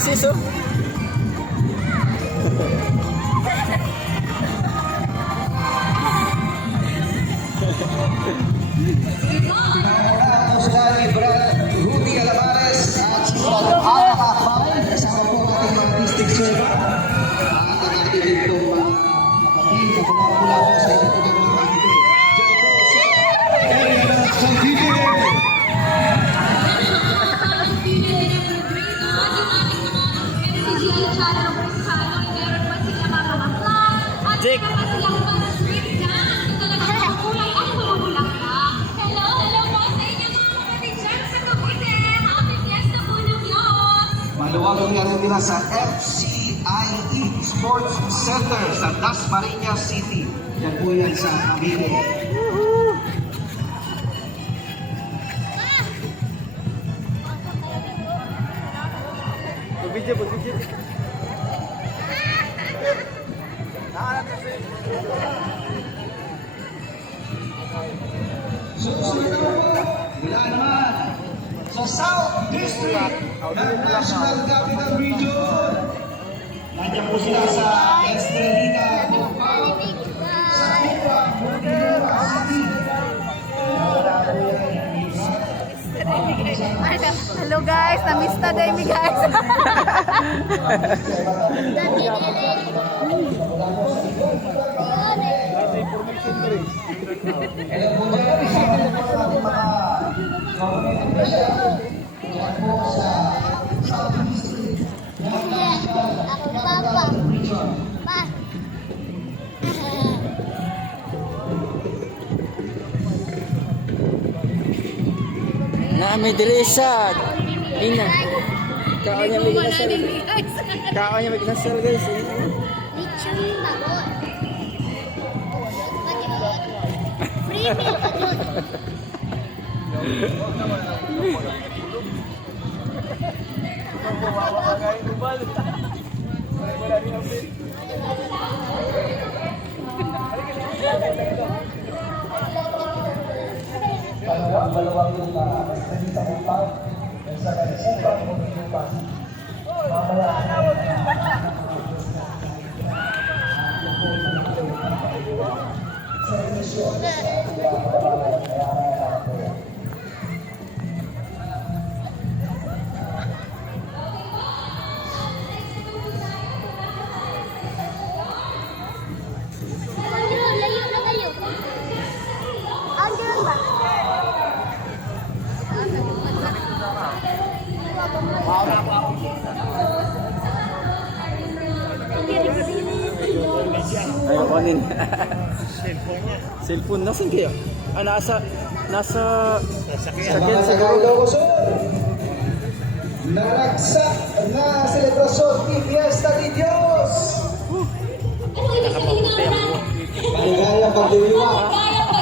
Species, oh. Sila ni Brad Rudy Calamares at si Brad Ana Akbay. Kasama po ang ating mga district server. At ang ating dito mga kapatid na pumapula po sa iba't ibang mga kapatid. Jake. Maluwag ang nila sa FCIE Sports Center sa Dasmariñas City. Yan po yan sa Cavite. Video, video. Susunod mula naman sa South District ng National Capital Region. Nandiyan po sila sa Estrelita, Bocao, sa Cuba, Montevideo City. Hello guys, namista day mi guys. Ako papa. Pa. Na may diresa. Ina. Kaanya may ginasal. Kaanya may ginasal, guys. Lechon bagot. Free meal ka dun. Balawang lupa, Estrelita, Bocao, sa Cuba, Montevideo City. Layo na kayo. Andyan ba? Ayaw ko nin. Cellphone. Nasaan kayo? Ah, nasa sakyan siguro. Nanagsak na selebrasyon ni Fiesta de Dios. Maligayang pagdiriwa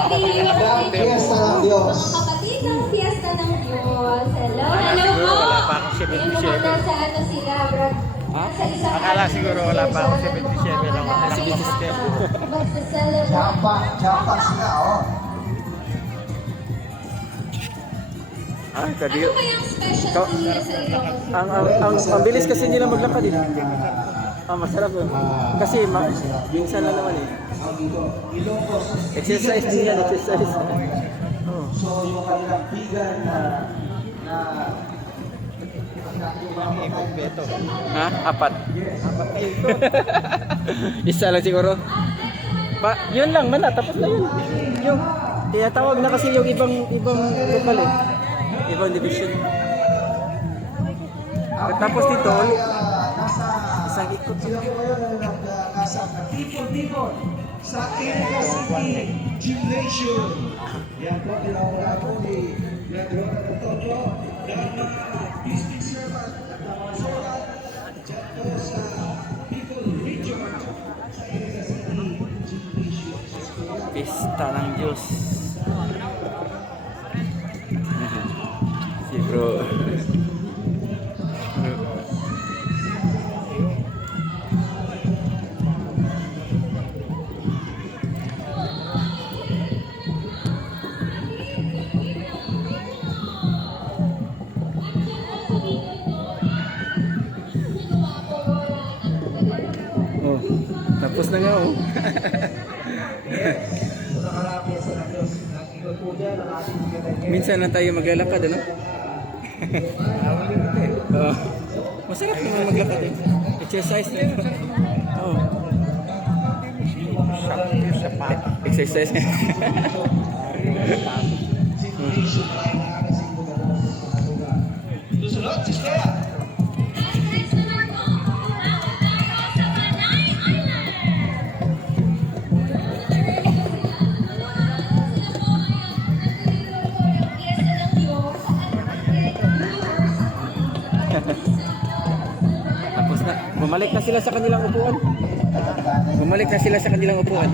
ng Fiesta ng Diyos. Kapatid ng Fiesta ng Diyos. Hello, hello po. Wala pa akong 77. Yung mga nasa ano sila, Brad. Sa isang Akala siguro wala pa akong 77 lang. Magsa-celebrate. Japa sila, oh. Ah, kadi. Ano ba yung specialty sa iyo? Ang bilis kasi nila maglakad din. Ah, masarap yun. Kasi minsan lang naman eh. Exercise din yan, exercise. Oh. So, yung kanilang bigan na Ha? Apat. Isa lang siguro. Yun lang man, tapos na yun. Yung tinatawag na kasi yung ibang lokal eh. Ibang division. Tapos dito, isang ikot. sila po ngayon ang nagkasama tipon-tipon sa Erika City Gymnasium. Yan po, tinawala po ni Ledron Antonio ng district servant at mga sukat dyan po sa People Region sa Erika City Gymnasium. Pista ng Diyos. Si bro. Tapos na nga oh. Nakarapya sa Diyos. Nag-ikot po dyan ang ating ganyan. Minsan na tayo maglalakad, ano? Oo. Masarap naman maglakad eh. Exercise na. Oo. Exercise. Susunod, si Stella. Tapos na. Bumalik na sila sa kanilang upuan. Bumalik na sila sa kanilang upuan.